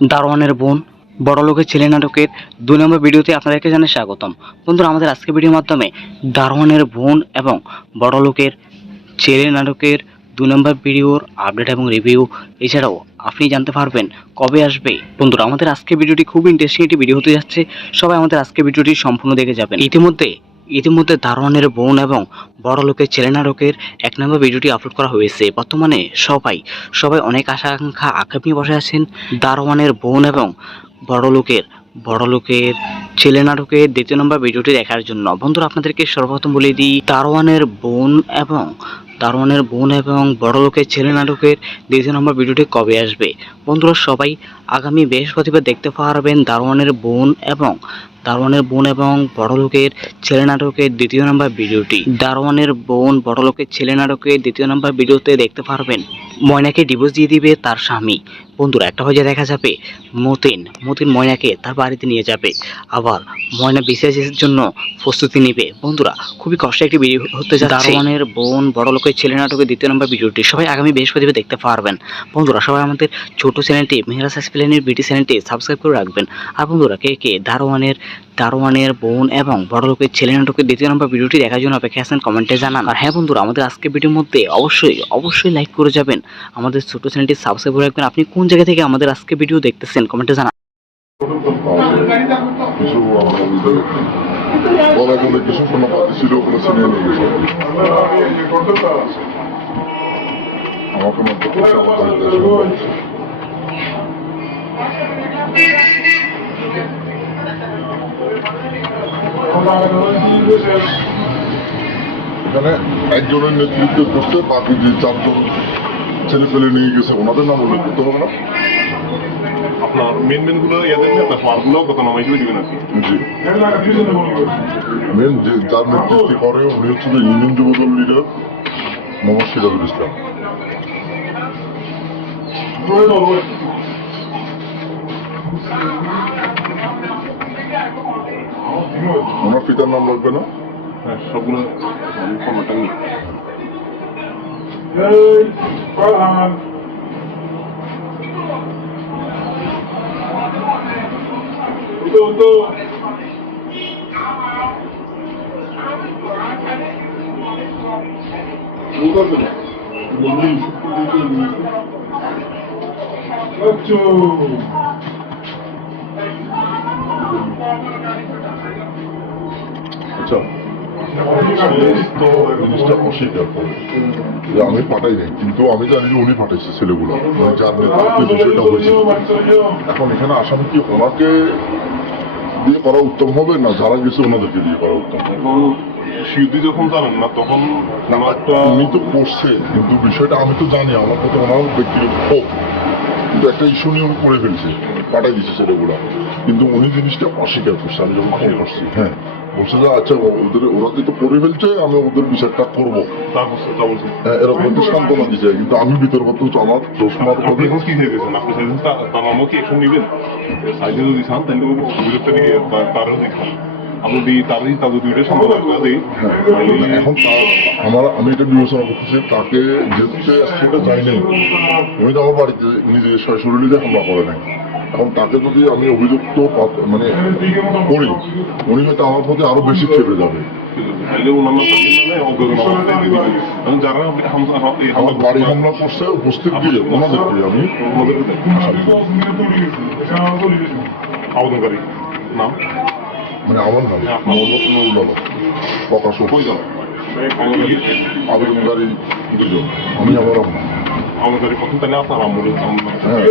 দারোয়ানের বোন বড়লোকের ছেলে নাটকের 2 নম্বর ভিডিওতে আপনাদেরকে জানাই স্বাগতম। বন্ধুরা, আমাদের আজকের ভিডিওর মাধ্যমে দারোয়ানের বোন এবং বড়লোকের ছেলে নাটকের 2 নম্বর ভিডিওর আপডেট এবং রিভিউ, এছাড়াও আপনি জানতে পারবেন কবে আসবে। বন্ধুরা, আমাদের আজকের ভিডিওটি খুব ইন্টারেস্টিং একটি ভিডিও হতে যাচ্ছে। সবাই আমাদের আজকের ভিডিওটি সম্পূর্ণ দেখে যাবেন। ইতিমধ্যে দারোয়ানের বোন এবং বড়লোকের ছেলে নাটকের 1 নম্বর ভিডিওটি আপলোড করা হয়েছে। বর্তমানে সবাই অনেক আশা আকাঙ্ক্ষা নিয়ে বসে আছেন দারোয়ানের বোন এবং বড়লোকের ছেলে নাটকের 2 নম্বর ভিডিওটি দেখার জন্য। বন্ধুরা, আপনাদেরকে সর্বপ্রথম বলে দিই, দারোয়ানের বোন এবং বড়লোকের ছেলে নাটকের 2 নম্বর ভিডিওটি কবে আসবে। বন্ধুরা, সবাই আগামী বৃহস্পতিবার দেখতে পারবেন দারোয়ানের বোন এবং বড়লোকের ছেলে নাটকের 2 নম্বর ভিডিওটি। দারোয়ানের বোন বড়লোকের ছেলে নাটকের 2 নম্বর ভিডিওতে দেখতে পারবেন ময়নাকে ডিভোর্স দিয়ে দিবে তার স্বামী। বন্ধুরা, একটা হয়ে দেখা যাবে মতিন ময়নাকে তার বাড়িতে নিয়ে যাবে, আবার ময়না বিসিএসের জন্য প্রস্তুতি নেবে। বন্ধুরা, খুবই কষ্টের একটি ভিডিও হতে যাচ্ছে দারোয়ানের বোন বড়লোকের ছেলে নাটকের 2 নম্বর ভিডিওটি। সবাই আগামী বৃহস্পতিবার দেখতে পারবেন। বন্ধুরা, সবাই আমাদের ছোট চ্যানেলটি মেহরাজ এক্সপ্লেনের বিটি চ্যানেলটি সাবস্ক্রাইব করে রাখবেন। আর বন্ধুরা, কে দারোয়ানের বোন এবং বড়লোকের ছেলে নাটকের 2 নম্বর ভিডিওটি দেখার জন্য অপেক্ষা আছেন, কমেন্টে জানান। আর হ্যাঁ বন্ধুরা, আমাদের আজকের ভিডিওর মধ্যে অবশ্যই লাইক করে যাবেন, আমাদের ছোট চ্যানেলটি সাবস্ক্রাইব করে রাখবেন। আপনি কোন জায়গা থেকে আমাদের আজকে ভিডিও দেখতেছেন, কমেন্টে জানান। কিছু শোনা ছিল ওগুলো ছিনিয়ে নিয়ে গেছে। আমাকে মধ্যে এখানে একজনের নেতৃত্বে করছে, বাকি যে 4 জন ছেলে পেলে নিয়ে গেছে ওনাদের নাম উল্লেখ করতে হবে না। আপনার মেন গুলো আপনার ফার্মগুলো কত নাম হিসেবে দিবেন আর কি। জি, মেন যে যার নেতৃত্বে করে উনি হচ্ছে ইউনিয়ন যুবদল লিডার মোহাম্মদ সিরাজুল ইসলাম। ওনার পিতার নাম লাগবে না? হ্যাঁ, সবগুলো ফর্মেটটা নিয়ে আচ্ছা, তো জিনিসটা অস্বীকার করে যে আমি পাঠাই নাই, কিন্তু আমি জানি যে উনি পাঠাইছে ছেলেগুলো, মানে যার নেতৃত্বে বিষয়টা হয়েছে। এখন এখানে আসামি কি ওনাকে দিয়ে করা উত্তম হবে না যারা গেছে ওনাদেরকে দিয়ে করা উত্তম? এখন সিদ্ধি যখন জানেন না তখন উনি তো করছে, কিন্তু বিষয়টা আমি তো জানি, আমার প্রতি ওনার ব্যক্তিগত ক্ষোভ, কিন্তু একটা ইস্যু নিয়ে উনি করে ফেলছে, পাঠাই দিচ্ছে ছেলেগুলো, কিন্তু উনি জিনিসটা অস্বীকার করছে। আমি যখন ফোন করছি, হ্যাঁ বলছে যে আচ্ছা ওরা যেহেতু করে ফেলছে আমি ওদের বিচারটা করবো, এরকম একটু সান্ত্বনা দিচ্ছে। কিন্তু আমি ভিতর মতো আমার চশমার আপনি এখন কি হয়ে গেছেন, আপনি চাইছেন তার নামও কি অ্যাকশন নেবেন? সাইডে যদি চান তাহলে অভিযোগটা দিকে তারও দেখান, আপনি তাদের দুইটা সম্পর্ক দিই। এখন আমি এটা বিবেচনা করতেছি, তাকে যেতে আজকে যাই নাই, উনি তো আমার বাড়িতে নিজে শরীরে হামলা করে নাই। এখন তাকে যদি আমি অভিযুক্ত মানে করি, উনি হয়তো আমার প্রতি আরো বেশি চেপে যাবে। আমার বাড়ি হামলা করছে উপস্থিত দিয়ে ওনাদেরকে আমি আবেদনকারী নাম মানে আমার নাম প্রকাশ আবেদনকারী 2 জন, আমি আমার আবেদনকারী প্রথম তাহলে আপনার আম্মুল হ্যাঁ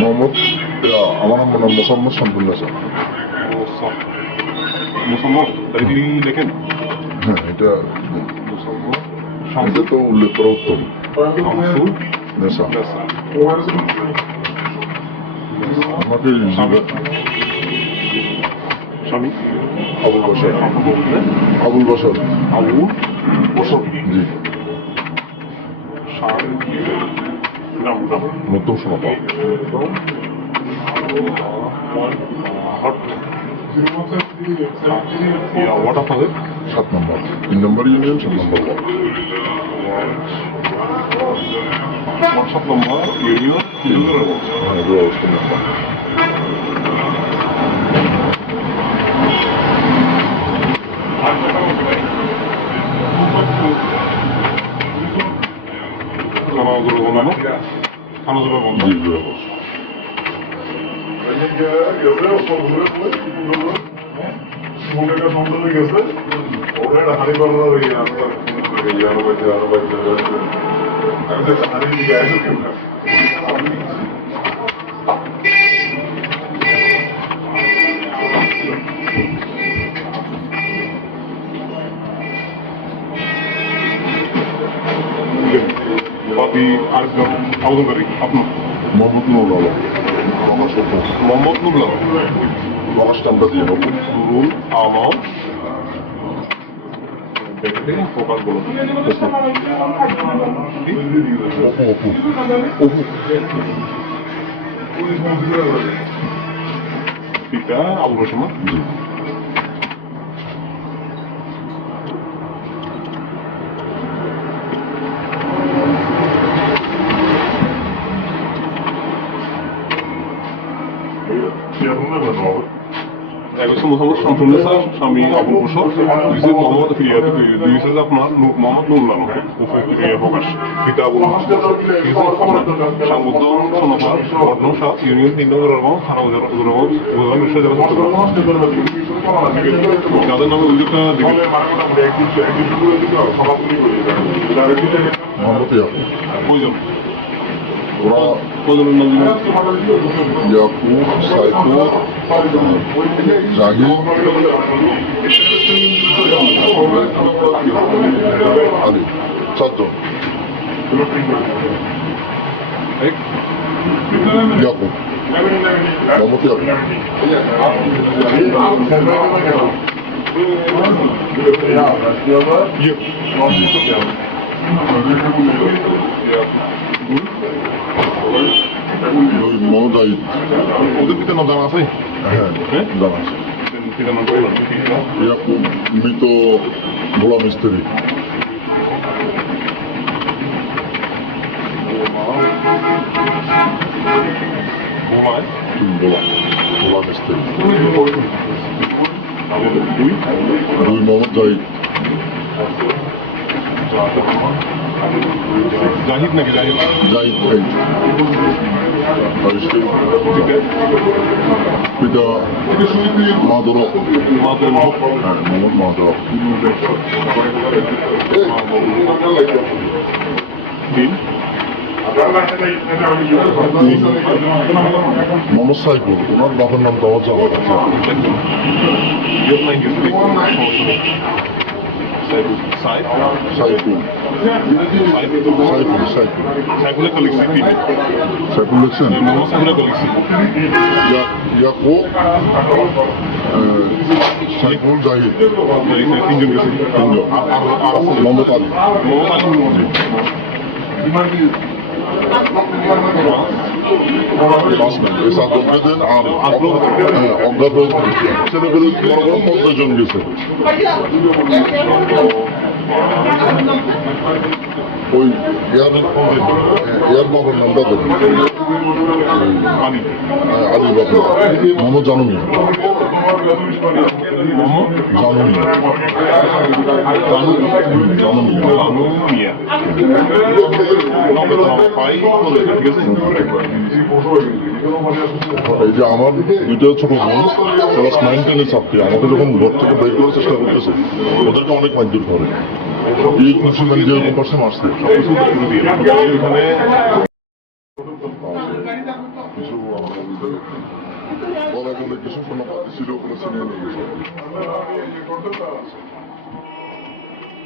মোহাম্মদ, আমার নাম মোসাম্মদ সম্পূর্ণ স্যার। মুসম্মদ তাই লেখেন। হ্যাঁ, এটা তো উল্লেখ করা উত্তম। আমাকে স্বামী আবুল বসর জি, নতুন শোনা What of other? 7 number 3 number union 7 number ward. WhatsApp number union হ্যাঁ এগুলো অবস্থা নম্বর। থানাগুলো বন্ধ। জি জি অবশ্যই। বাকি আরেকজন আবেদনকারী আপনার মোহাম্মদ নুরুল আলম প্রকাশ করতে মোহাম্মদ নুরুল আলম প্রকাশটা আমরা দিয়ে নেবো। নুরুল আলম দেখতে প্রকাশ বলো অপু অপু পিতা আবুল রহমান জি। একজন মোহাম্মদ শামসুন্নেসা স্বামী আবুল বসর দুইছে মোহাম্মদ ফিরিয়াতে দুইছে যে আপনার মোহাম্মদ নুরুল আলম প্রকাশ পিতা আবুল বসর সাংবদ্ধ সোনাপাড় বর্ণ সাত ইউনিয়ন 3 নম্বর এবং থানা উপজেলা মিশ্র জেলা চট্টগ্রাম। যাদের নামে অভিযোগটা দেখে মোহাম্মদ কয়জন ওরা কয়জনের নাম দিবেন? ইয়াকুব সাইফুল জাহিদ আলী 4 জন। এক ইয়াকুব মোহাম্মদ মোহাম্মদ জাহিদ। ওদের পিতার নাম জানা আছে? হ্যাঁ জানা আছে। পিতার নাম বললাম ইয়াকুব মৃত ভোলা মিস্ত্রি। বোমায় ভোলা মিস্ত্রি। দুই 2 মোহাম্মদ জাহিদ। জাহিদ নাকি জাহিদ জাহিদ খাই পিতা মাদর। হ্যাঁ মোহাম্মদ মাদর। তিন মোহাম্মদ সাইফুল ওনার বাবার নাম দেওয়া যাবে সাইফুল সাইফুল সাইফুলের কলিগ তিন সাইফুল লিখছেন মোহাম্মদ সাইফুলের কলিগ ইয়াকু সাইফুল জাহিদ তিনজন গেছে মোহাম্মদ আলী। এই 7 জনকে দেন আর অজ্ঞাত ছেলেপেলে বড় বড় 50 জন গেছে। ওই এয়ার বাবার নামটা দেন আলী বাবু মোহাম্মদ জানুমি এই যে আমার দুইটা ছোট বোন ক্লাস 9, 10 ছাত্রী আমাকে যখন ঘর থেকে বের করার চেষ্টা করতেছে ওদেরকে অনেক মারধর করে। এই মুসলমান যে পাশে মারছে এখানে কিছু বলা বলে কিছু কোনো পাতি ছিল ওগুলো ছিনিয়ে নিয়ে গেছে।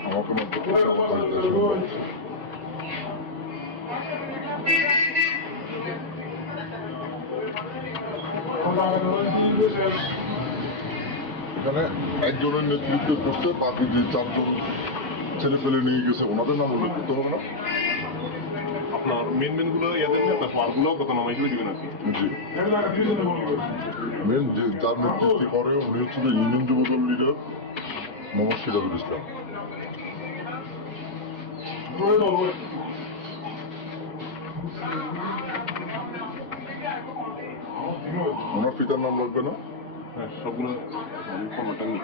আমাকে মারধর করছে আমার বাড়িতে এসে। এখানে একজনের নেতৃত্ব করছে বাকি যে 4 জন ছেলে পেলে নিয়ে গেছে ওনাদের নাম উল্লেখ করতে হবে না? আপনার মেন গুলো ইয়াদের আপনার ফার্মগুলো কত নাম হিসেবে দিবেন আর কি। জি মেন যে যার নেতৃত্ব করে উনি হচ্ছে যে ইউনিয়ন যুবদল লিডার মোহাম্মদ সিরাজুল ইসলাম। আমার পিতার নাম লাগবে না? হ্যাঁ, সবগুলো ফর্মেটটা নিই।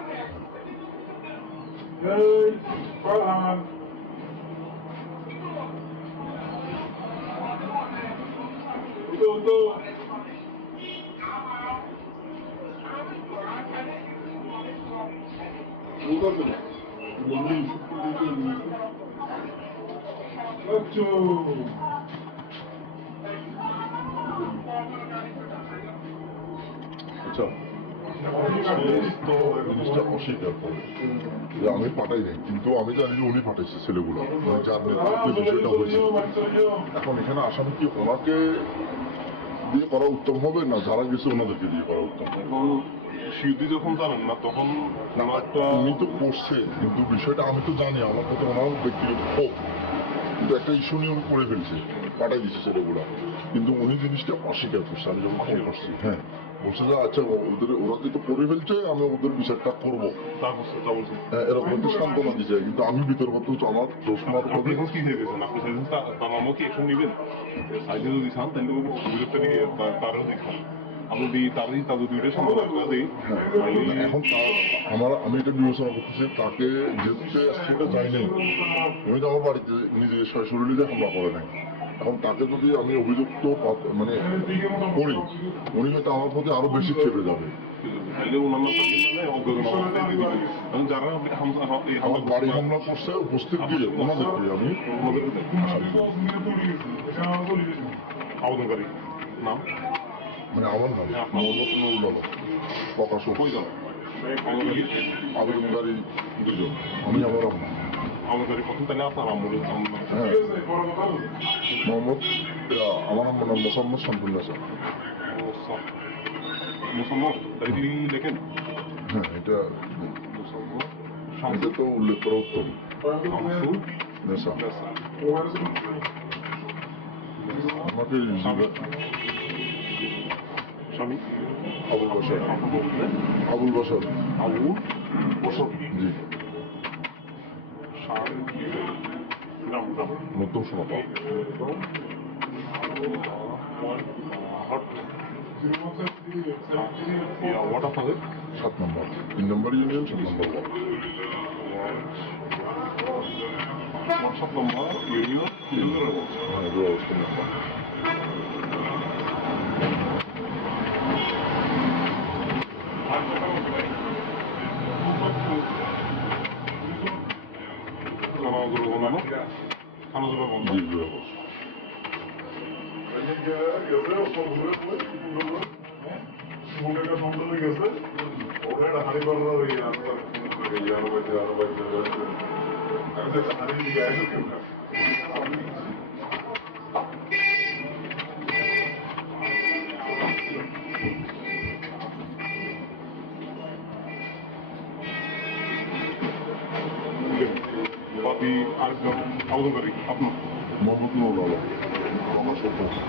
আচ্ছা, তো জিনিসটা অস্বীকার করে যে আমি পাঠাই নাই, কিন্তু আমি জানি যে উনি পাঠাইছে ছেলেগুলো, মানে যার নেতৃত্বে বিষয়টা হয়েছে। এখন এখানে আসামি কি ওনাকে দিয়ে করা উত্তম হবে, না যারা গেছে ওনাদেরকে দিয়ে করা উত্তম হবে? এখন সিদ্ধি যখন জানেন না তখন একটা উনি তো করছে, কিন্তু বিষয়টা আমি তো জানি, আমার কাছে ওনার ব্যক্তিগত ক্ষোভ, কিন্তু একটা ইস্যু নিয়ে উনি করে ফেলছে, পাঠাই দিচ্ছে ছেলেগুলা, কিন্তু উনি জিনিসটা অস্বীকার করছে। আমি যখন ফোন করছি, হ্যাঁ, বলছে যে আচ্ছা ওরা যেহেতু করে ফেলছে আমি ওদের বিচারটা করবো, তা বলছে হ্যাঁ, এরকম একটা সান্ত্বনা দিচ্ছে। কিন্তু আমি বিতর্ক তো আমার চশমার আপনি এখন কি হয়ে গেছেন? আপনি চাইছেন তার নামও কি অ্যাকশন নেবেন? সাইডে যদি চান তাহলে অভিযোগটা নিয়ে তারও দেখুন। আমি যদি তারই তাদের দুইটা সমাধান করে দিই, এখন আমি এটা বিবেচনা করতেছি, তাকে যেতে সেটা যাই নাই, উনি তো আমার বাড়িতে নিজে শরীরে হামলা করে নাই। এখন তাকে যদি আমি অভিযুক্ত মানে করি, উনি হয়তো আমার প্রতি আরো বেশি চেপে যাবে। তাহলে ওনার নামটা মানে অজ্ঞাত এবং যারা আমার বাড়ি হামলা করছে উপস্থিত দিয়ে ওনাদেরকে আমি আবেদনকারী নাম মানে আমার নাম মোহাম্মদ নুরুল আলম, প্রকাশ কইজন আবেদনকারী দুজন, আমি আমার আম্মা। আবেদনকারী প্রথম তাহলে আপনার আমলের নাম হ্যাঁ, মোহাম্মদ আমার আম্মার নাম মোসাম্মদ শামসুন্নেছা। মুসম্মদ তাহলে লেখেন হ্যাঁ, এটা মুসম্মদ এটা তো উল্লেখ করা উত্তম। শামসুল নেশা আমাকে স্বামী আবুল বাসার, আবুল বাসার, আবু বসত জি, গ্রাম গ্রাম নতুন শোনাপা, ওয়াট আপনাদের 7 number, 3 number union, 7 number word. WhatsApp নম্বর ইউনিয়ন হ্যাঁ, এগুলো অবস্থা নম্বর। খানাগুলো বানানো খানাগুলো বন্ধ জি, এগুলো অবস্থা। বাকি আরেকজন আবেদনকারী আপনার মোহাম্মদ নুরুল আলম, প্রকাশ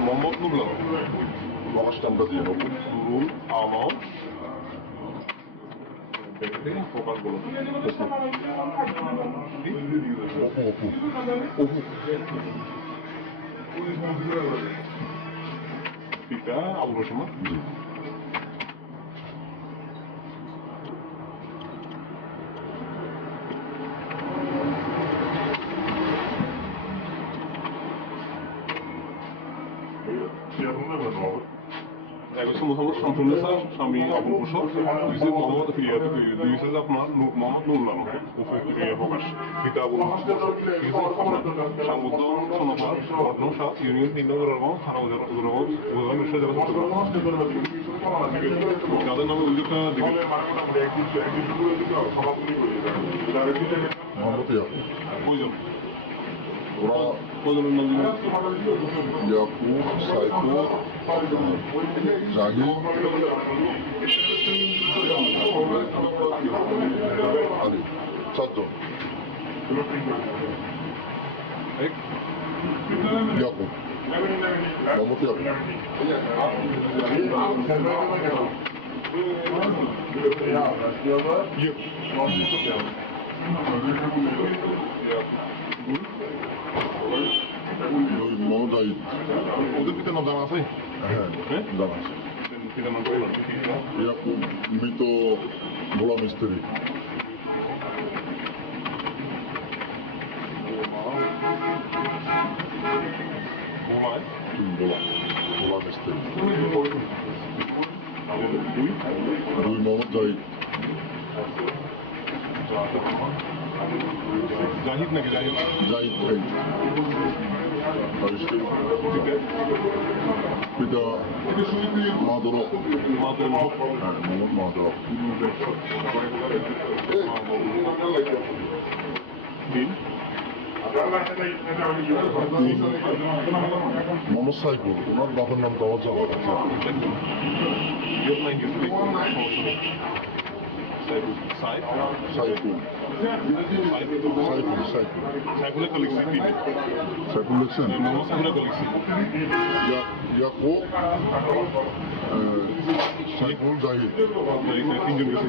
মোহাম্মদ নুরুল আলম প্রকাশ নামটা দিয়ে নেবো। নুরুল আলম প্রকাশ বলো অপু অপু পিতা আবুল রহমান জি, এক হচ্ছে মোহাম্মদ শামসুন্নেছা স্বামী আবুল বসর, দুইছে মোহাম্মদ ফিরিয়াতে দুইছে যে আপনার মোহাম্মদ নুরুল আলম প্রকাশ পিতা আবুল বসর, সাংবুদ্ধ সোনাপাড় বর্ণ সাত ইউনিয়ন 3 নম্বর এবং থানা উপজেলা মিশ্র জেলা চট্টগ্রাম। যাদের নামে অভিযোগটা দিবেন মোহাম্মদ ইয়াকুব, কয়জন ওরা কয়জনের নাম দিবেন? ইয়াকুব, সাইফুল, জাহিদ, আলী, 4 জন। এক ইয়াকুব, মোহাম্মদ ইয়াকুব, ইয়ে ওই মনোজাহিদ। ওদের পিতার নাম জানা আছে? হ্যাঁ হ্যাঁ? জানা আছে। পিতার নাম বলুন। ইয়াকুব মৃত ভোলা মিস্ত্রি। ভোলায় ভোলা ভোলা মিস্ত্রি। দুই দুই মোহাম্মদ জাহিদ। জাহিদ নাকি জাহিদ? জাহিদ ভাই। পিতা মাদরক। মাতুল হক। হ্যাঁ মোহাম্মদ মাদরক। তিন মোহাম্মদ সাইফুল। ওনার বাবার নাম দেওয়া যাবে সাইফুল। সাইফুল সাইফুলের কলিগ সাইফুল লিখছেন। মোহাম্মদ সাইফুলের কলিগ ইয়াকুব সাইফুল জাহিদ। তিনজন গেছে।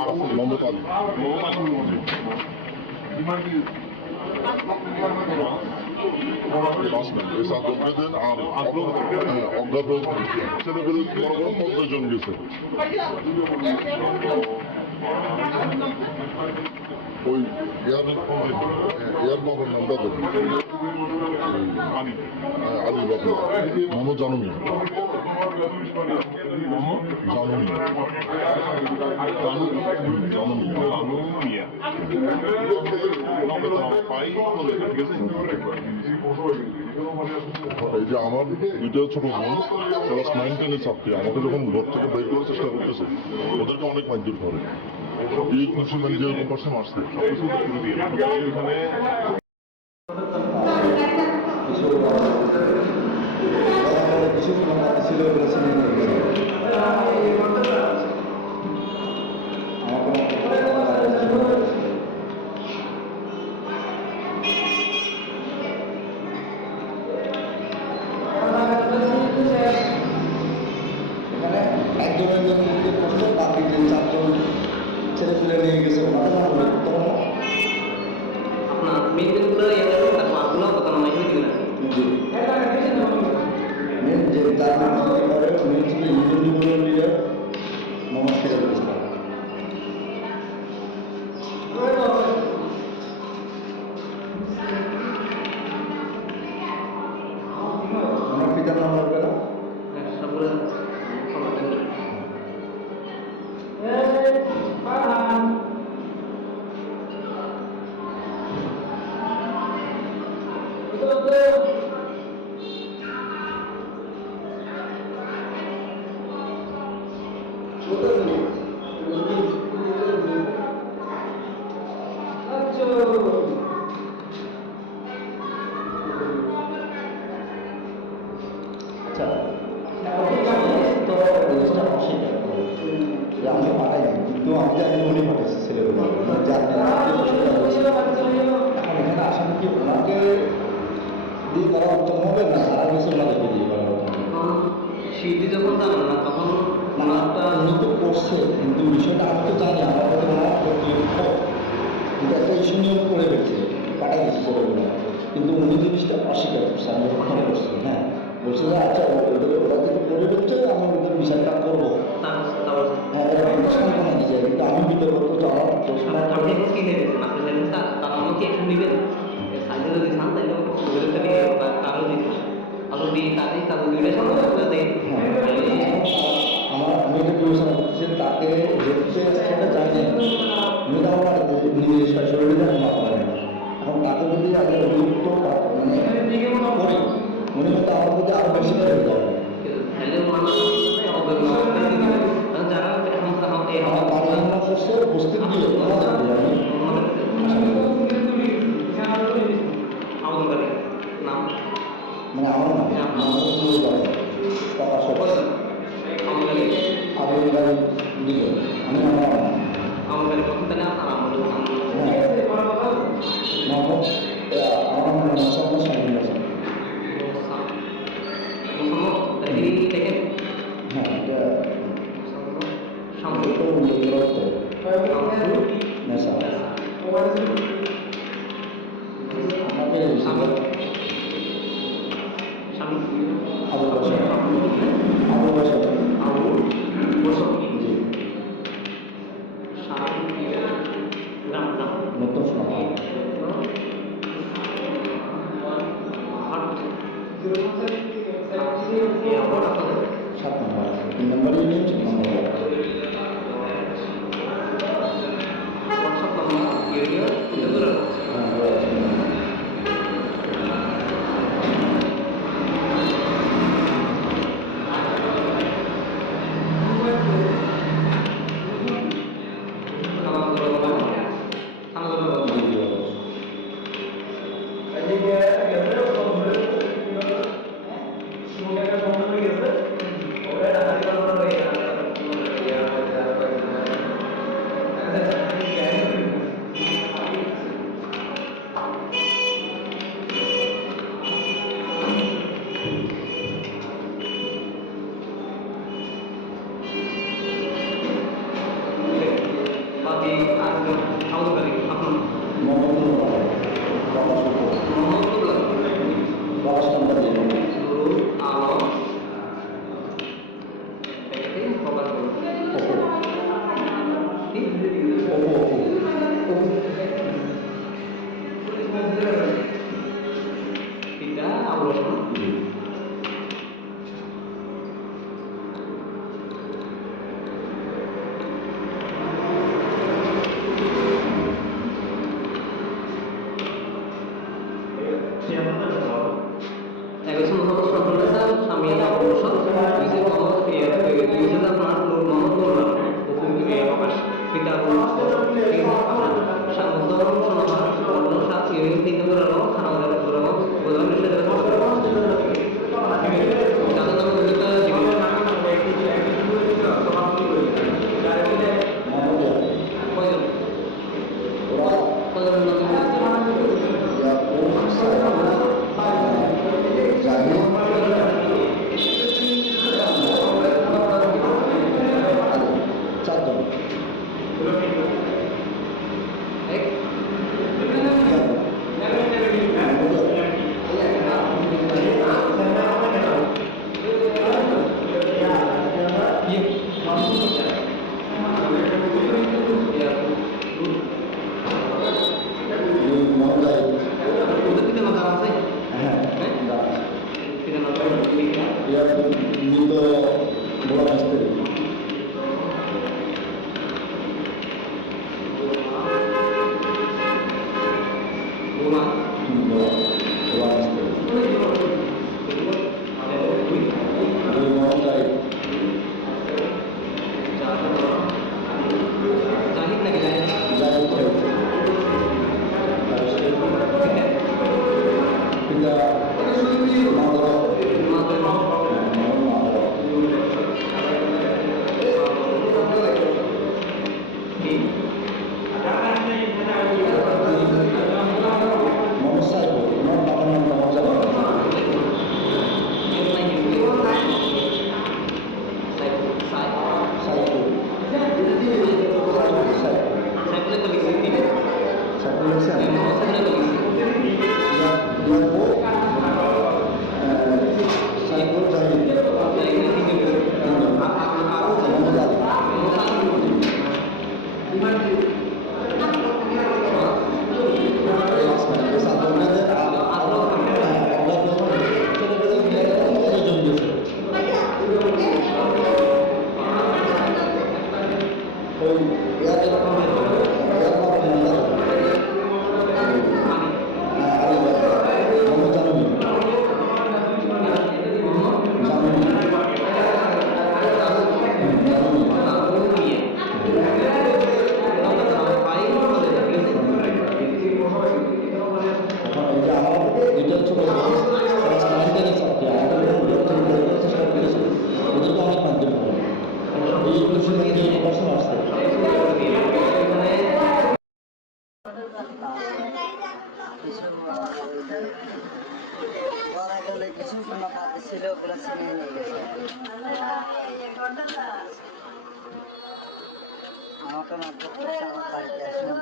আর মোহাম্মদ আলী। বাস নেই এই সাতজনকে দেন। আর অজ্ঞাত ছেলেগুলো বড় বড় 50 জন গেছে। ওই এয়ার বাবার নামটা দেবেন। আলী বাবু। মোহাম্মদ জানুমি। জানুমি। জানুমি। এই যে আমার দুইটা ছোট বোন ক্লাস 9-10 ছাত্রী আমাকে যখন ঘর থেকে বের করার চেষ্টা করতেছে ওদেরকে অনেক মাইন্ড করে। এই খুশি মানে যে পাশে মারছে এখানে ছেলেপুলে নিয়ে গেছে আপনার মেয়েদেরগুলো মাগুলো কত নয় হয়ে যে তার নাম করে উনি ছিল ইউনিয়ন লিডার মোহাম্মদ সিরাজুল ইসলাম। আমার পিতার নাম বলবে না। আচ্ছা তো জিনিসটা অস্বীকার করে যে আমি পাঠাইনি, কিন্তু আমাদের আমি উনি পাঠাচ্ছি ছেলেগুলো এখন এখানে আসামি কি ওনাকে দিয়ে করা উত্তম হবে না সারা বছর ওনাদেরকে দিয়ে করা উত্তম? শীতে যখন জানেন না তখন নানাটা উনি তো করছে, কিন্তু বিষয়টা আমি তো জানি আমার কাছে ওনার কর্তৃপক্ষ কিন্তু একটা ইস্যু নিয়ে করে ফেলছে, পাঠাই দিচ্ছে ছেলেগুলো, কিন্তু উনি জিনিসটা অস্বীকার করছে। আমি ওখানে করছি, হ্যাঁ বলছে যে আচ্ছা ওরা যদি করে ফেলছে আমি ওদের বিষয়টা করবো, হ্যাঁ এরকম সান্ত্বনা দিচ্ছে। কিন্তু আমি বিতর্ক চাওয়ার আপনি কি ভেবেছেন আপনি ভেবেছেন তার আমাকে একটু নেবেন সাইডে যদি চান তাহলে কারো দিতে আরো দিয়ে তাদের তাদের দুইটা সমস্যা দেয় আমার আমি এটা বিবেচনা করছি তাকে দেখতে সেটা জানি আমি তো আমার নিজের শরীরে আমি মাপ পারি না। এখন তাকে যদি আগে অভিযুক্ত মানে করি মনে হতো আমার প্রতি আরো বেশি হয়ে যাবে। যারা আমার বাবা করছে উপস্থিত দিয়ে আবেদনকারী নাম মানে আমার প্রকাশ আবেদনকারী দিল আমি আমাদের কথা তাহলে আপনার আমাদের আমার মোসাম্মদ শাহিন হাসান। দেখেন হ্যাঁ এটা শামসুল উল্লেখ করা হতো। নেশা আমাকে আবু বসর আবু বসর জি নতুন শোনা 7 নম্বর 3 নম্বরই নেই 7 নম্বর আমাকে মারধর করছে, আমার বাড়িতে আসলাম।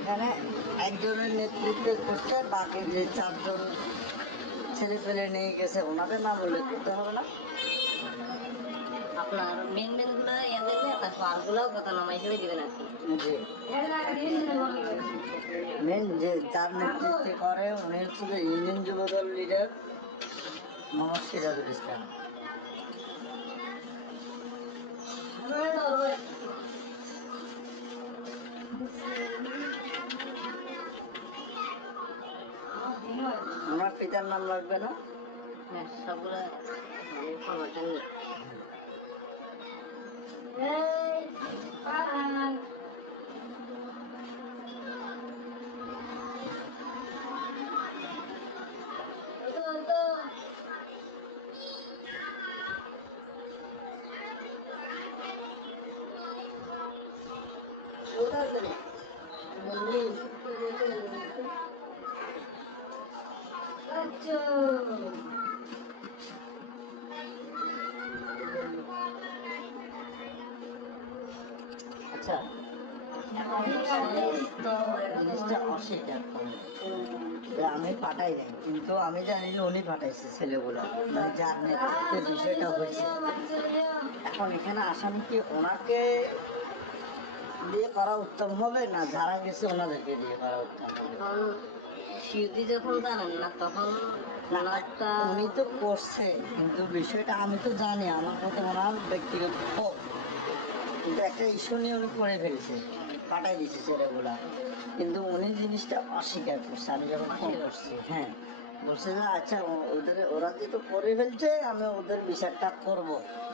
এখানে একজনের নেতৃত্বে করছে, বাকি যে 4 জন ছেলে ফেলে নিয়ে গেছে ওনাদের নাম উল্লেখ করতে হবে না? আপনার মেন গুলো ইয়ে দেবে, তারপর আরগুলোও কত নামা হিসেবে দিবেন আর কি। জি, মেন যে যার নেতৃত্বে করে উনি হচ্ছে যে ইউনিয়ন যুবদল লিডার মোহাম্মদ সিরাজুল ইসলাম। ওনার পিতার নাম লাগবে না? হ্যাঁ, সবগুলো খবরটা নিয়ে আচ্ছা, তো জিনিসটা অস্বীকার করে যে আমি পাঠাই নাই, কিন্তু আমি জানি যে উনি পাঠাইছে ছেলেগুলো, মানে যার নেতৃত্বে বিষয়টা হয়েছে। এখন এখানে আসামি কি ওনাকে দিয়ে করা উত্তম হবে, না যারা গেছে ওনাদেরকে দিয়ে করা উত্তম হবে? এখন সিউতি যখন জানেন না তখন ওনারটা উনি তো করছে, কিন্তু বিষয়টা আমি তো জানি, আমার কাছে ওনার ব্যক্তিগত ক্ষোভ, কিন্তু একটা ইস্যু নিয়ে উনি করে ফেলছে, পাঠাই দিচ্ছে ছেলেগুলা, কিন্তু উনি জিনিসটা অস্বীকার করছে। আমি যখন ফোন করছি, হ্যাঁ, বলছে যে আচ্ছা ওরা যেহেতু করে ফেলছে আমি ওদের বিচারটা করব।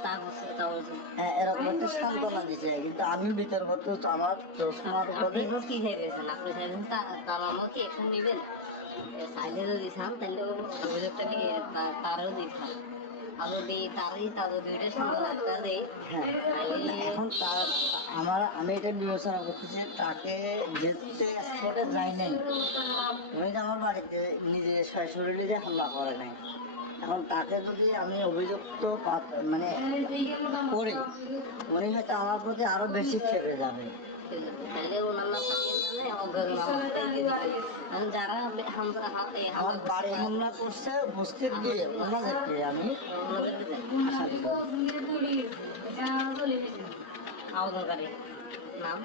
তা বলছে, তা বলছে। হ্যাঁ, এরকম একটা সান্ত্বনা দিচ্ছে, কিন্তু আমি বিতর্ক আমার চশমার আপনি উপরে কি চাইবেন? আপনি চাইবেন তার নামও কি এখন নেবেন? সাইডে যদি চান তাহলে অভিযোগটা কি তারও দিতাম। আর যদি তাদের দুইটা সুন্দর একটা দেয়, হ্যাঁ, তাহলে এখন তার আমি এটা বিবেচনা করতেছি, তাকে যেতে স্পটে যাই নাই, উনি তো আমার বাড়িতে নিজে সশরীরে হামলা করে নাই। এখন তাকে যদি আমি অভিযুক্ত মানে করি, উনি হয়তো আমার প্রতি আরো বেশি খেপে যাবে। তাহলে ওনার নামটা দিয়ে মানে অজ্ঞাত নামটা দিয়ে দিবেন। কারণ যারা আমার বাড়ি হামলা করছে উপস্থিত গিয়ে ওনাদেরকে আমি আসামি করি। আবেদনকারী নাম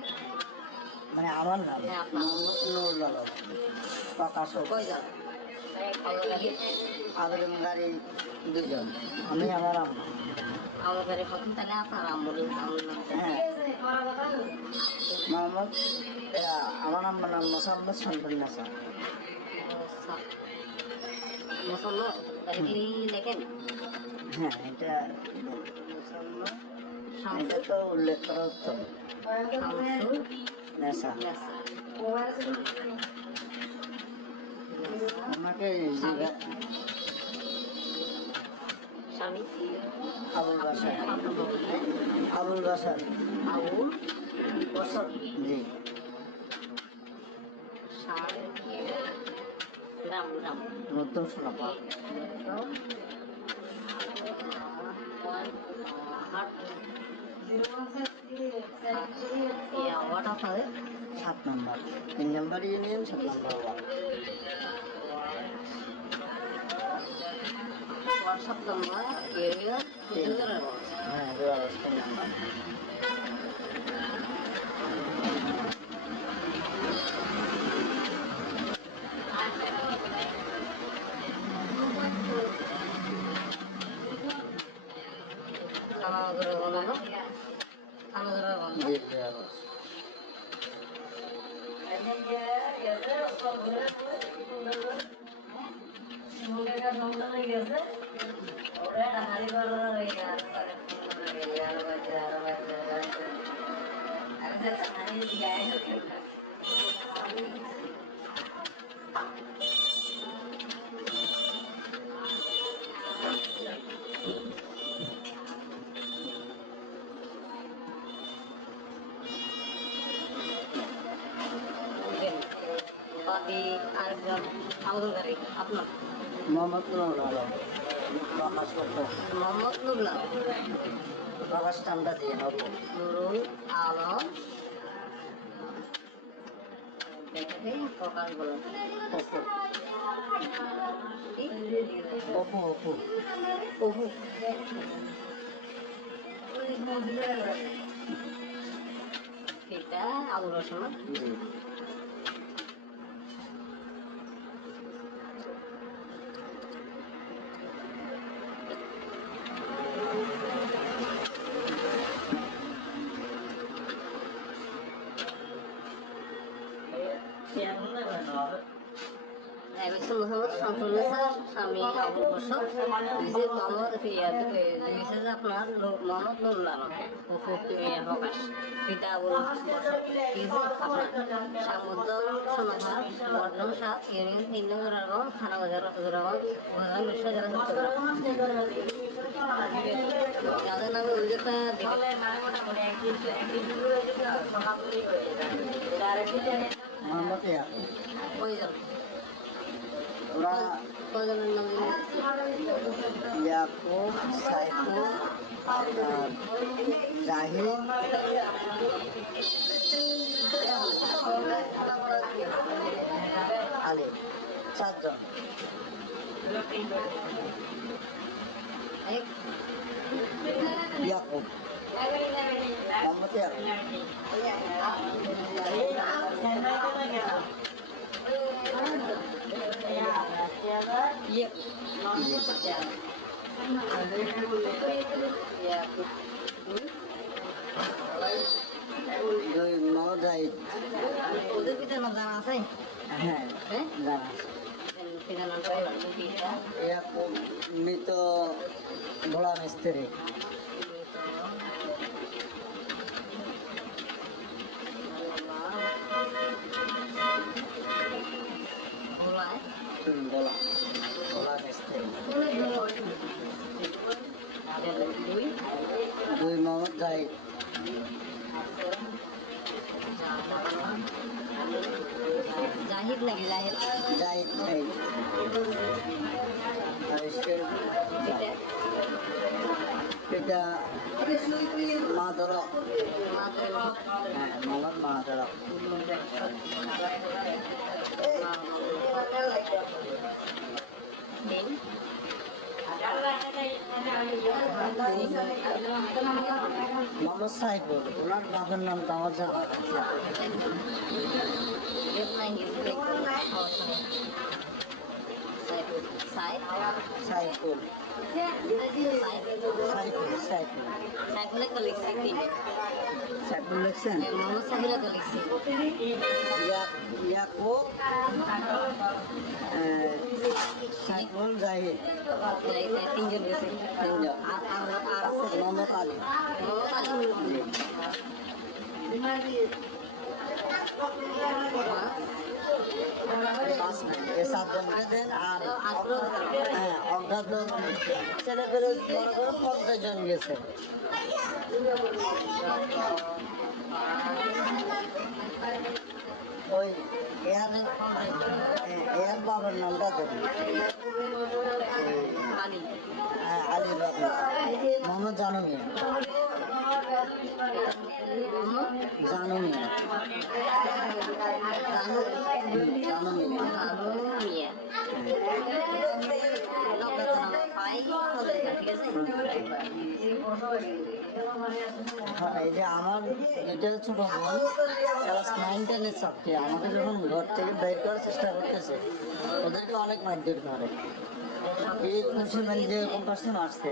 মানে আমার নাম হ্যাঁ, আপনার। নুরুল আলম, প্রকাশক। কয়জন আবেদনকারী? আবেদনকারী 2 জন, আমি আমার আম্মা। আবেদনকারী প্রথম, তাহলে আপনার আম্মুর নাম। হ্যাঁ, মোহাম্মদ আমার আম্মার নাম মোসাম্মদ শামসুন্নেছা। মুসল্ল তাহলে লেখেন হ্যাঁ, এটা এটা তো উল্লেখ করা উত্তম। নেশা আমাকে স্বামী আবুল বাসার, আবুল বাসার, আবুল বছর জি, গ্রাম গ্রাম নতুন সোনাপা। ওয়ার্ড আপনাদের 7 number, 3 number union, 7 number word. WhatsApp number area হ্যাঁ, 3 নম্বর। খানাগড়ে বন্ধ, খানাগড়ে বন্ধ। জি, জি, বাকি আরেকজন আবেদনকারী আপনার মোহাম্মদ নুরুল আলম প্রকাশ করতে মোহাম্মদ নুরুল্লাহ প্রকাশ টানটা দিয়ে হবে নুরুল আলম প্রকাশ বলেন অপু অপু ওহো এটা আবুল রহমান জি একজন মোহাম্মদ শামসুন্নেসা স্বামী আবুল বসর নিজে মোহাম্মদ দিয়েছে যে আপনার মোহাম্মদ নুরুল আলম প্রকাশ পিতা আবুল বসর নিজে আপনার সামুদ্দম সমাধান বর্ধমান সাত ইউনিয়ন 3 নম্বর এবং থানা বাজার জোরাবাদ উপজেলা মিশ্র জেলা চট্টগ্রাম যাদের নামে অভিযোগটা মোহাম্মদ ইয়াকুব প্রয়োজন ওরা প্রয়োজনের নাম ইয়াকুব সাইফুল জাহিদ আলী 4 জন ইয়াকুব মোহাম্মদ ইয়াকুব মোহাম্মদ জাহিদ ওদের পিতার নাম জানা আছে হ্যাঁ হ্যাঁ জানা পিতার নামটা ইয়াকুব মৃত ভোলা মিস্ত্রি ভোলায় ভোলা ভোলা মিস্ত্রি দুই মোহাম্মদ জাহিদ জাহিদ নাকি জাহিদ জাহিদ এই পিতা মাদরক হ্যাঁ মোহাম্মদ মাদরক মোহাম্মদ সাইফুল ওনার বাবার নাম তো আমার জানা সাইফুল সাইফুল সাইফুল সাইফুল লিখছেন ইয়াকুব সাইফুল জাহিদ তিনজন গেছে তিনজন আর আছে মোহাম্মদ আলী পাঁচ এ 7 জনকে দেন আর হ্যাঁ অজ্ঞাত ছেলে পেলে বড় করে 50 জন গেছে ওই এর বাবার নামটা দেবেন হ্যাঁ আলী বাবু মোহাম্মদ জানু মিয়া জানু মিয়া জানু মিয়া হ্যাঁ এই যে আমার এটা ছোট বোন ক্লাস 9 10 ছাত্রী আমাকে যখন ঘর থেকে বের করার চেষ্টা করতেছে ওদেরকে অনেক মারধর করে এই মুসলমান যে কোন পাশে মারছে